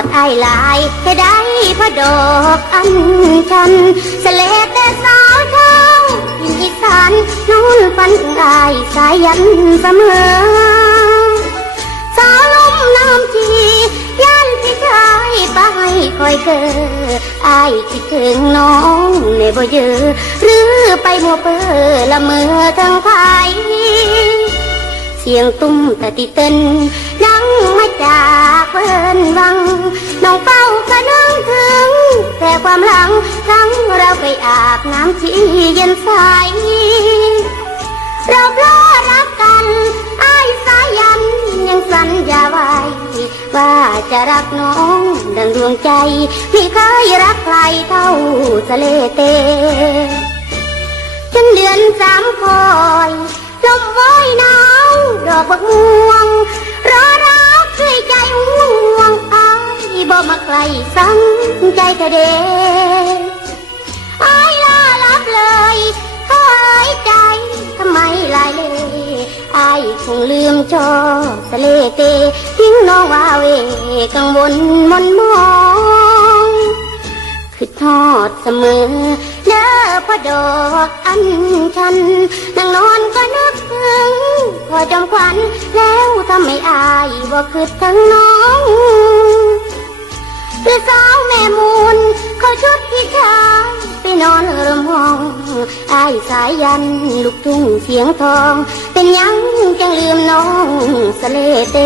ดไอายลายให้ได้พระดอกอันชันเสลดแต่สาวเท้ายินอีสานนู้นฝันถึงอายสายยันเสมอ สาวลมน้ำชียันพี่ชายไปคอยเกออายคิดถึงน้องในบ่เยอหรือไปมัวเปอละเมอทั้งภายเสียงตุ้มตะติเต้นดังมาจาก เพิ่นวัง น้องเป้าก็นึกถึง แต่ความหลังทั้งเราไปอาบน้ำที่เย็นใสเราเพลอรักกันไอ้สายันยังสัญญาไว้ว่าจะรักน้องดังดวงใจไม่เคยรักใครเท่าทะเลเตจนเดือนสามคอยลมโอยหนาวดอกบักม่วง บ่มาไกลสังใจทะเดอายลาลับเลยหายใจทำไมลายเลอายคงลืมจอทะเลเตทิ้งน้องว่าเวกังวลมนมองคือทอดเสมอเด้อพอดอกอันชันนั่งนอนก็นึกถึงพอจำขวัญแล้วทำไม่อายบ่คือทั้งน้อง คือสาวแม่มูลเขาชุดพี่ชายไปนอนรมห้องอายสายยันลูกทุ่งเสียงทอง เป็นยังจังลืมน้องสะเลเต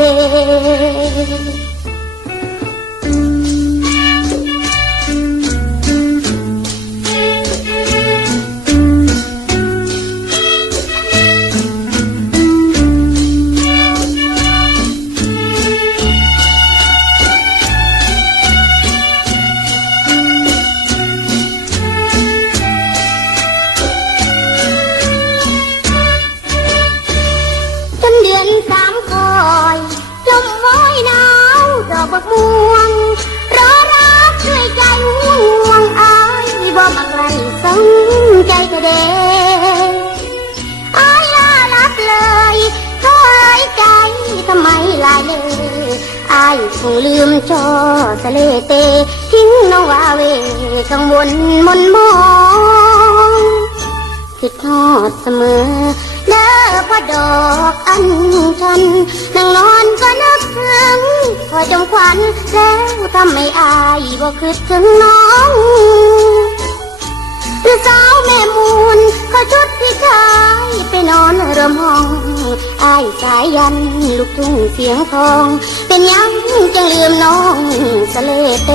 บักม่วงรอรักด้วยใจห่วงอายบ่มาไกลสนใจแต่เดอายลาลับเลยถอยใจทำไมลายเลยอายคงลืมจอทะเลเต ทิ้งน้องวาเวกังวลมนมองคิดทอดเสมอเด้อพอดอกอันชันนั่งนอนก็นึกถึงพอ จงขวัญแล้วทำไม่อายบ่คิดถึงน้องหรือสาวแม่มูลเขาชุดที่ขายไปนอนรวมห้องอายสายยันลูกทุ่งเสียงทอง เป็นยังจะลืมน้องสะเลเต